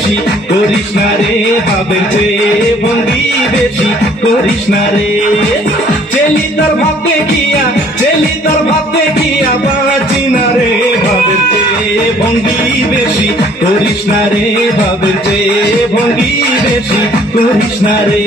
বেশি করিস না রে, ভাবের চেয়ে ভঙ্গি বেশি করিস না রে। চেলি তোর ভাব দেখিয়া, চেলি তোর ভাব দেখিয়া বাঁচি না রে, ভাবের চেয়ে ভঙ্গি বেশি করিস না রে, ভাবের চেয়ে ভঙ্গি বেশি করিস না রে।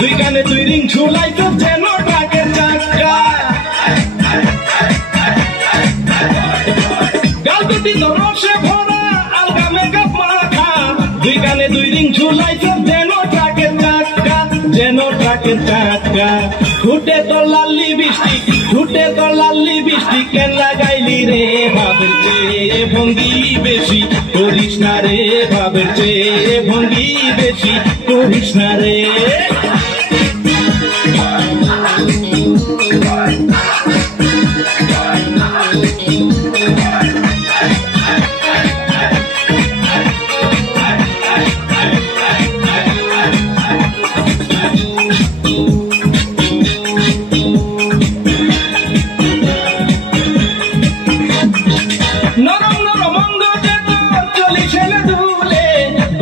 দুই গানে দুই রিং ঝুলাই তো যেন ট্রাকের চাকা, গাল দুটি তো রসে ভরা আলগা মেকআপ মাখা। দুই গানে দুই রিং ঝুলাই তো যেন ট্রাকের চাকা, যেন ট্রাকের চাকা। ঠুটে তো লাল্লি বৃষ্টি, ঠুটে তো লাল্লি বৃষ্টি কেন লাগাইলি রে, ভাবের চেয়ে ভঙ্গি বেশি করিস না রে, ভাবের চেয়ে ভঙ্গি বেশি করিস না রে।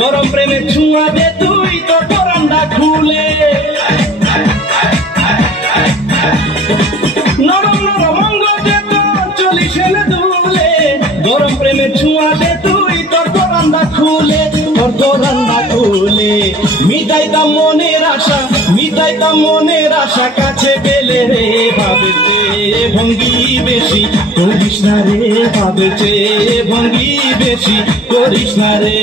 গরম প্রেমে ছুঁয়া দে তুই তো পরান্ডা খুলে, নরম নরম অঙ্গ দে তোর চলিস এলে দুলে। গরম প্রেমে ছুঁয়া দে তুই তোর পরান্ডা খুলে, তোর পরান্ডা খুলে। মিটাইতাম মনের আশা, মিটাইতাম মনের আশা কাছে পেলে রে, ভাবের চেয়ে ভঙ্গি বেশি করিস না রে, ভাবের চেয়ে ভঙ্গি বেশি করিস না রে।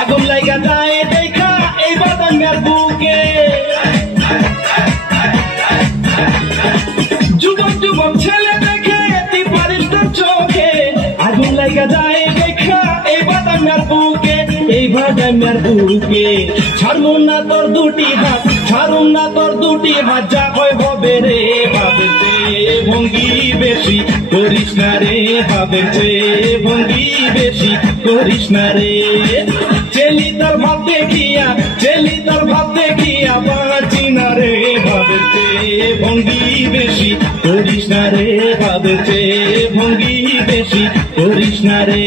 আগুন লাগা যায় দেখা এই বাদাঙ্গার বুকে, যুবক যুবক ছেলে দেখে তুই পারিস তোর চোখে। আগুন লাগা যায় দেখা এই বাদাঙ্গার বুকে, এই বাদাঙ্গার বুকে। ছাড়ুন না তোর দুটি হাত, ছাড়ুন না তোর দুটি হাত, যা হয় হবে রে, ভাবের চেয়ে ভঙ্গি বেশি করিস না রে, ভাবের চেয়ে ভঙ্গি বেশি করিস না রে। চেলি তোর ভাব দেখিয়া, চেলি তোর ভাব দেখিয়া বাঁচি না রে, ভাবের চেয়ে ভঙ্গি বেশি করিস না রে, ভাবের চেয়ে ভঙ্গি বেশি করিস না রে।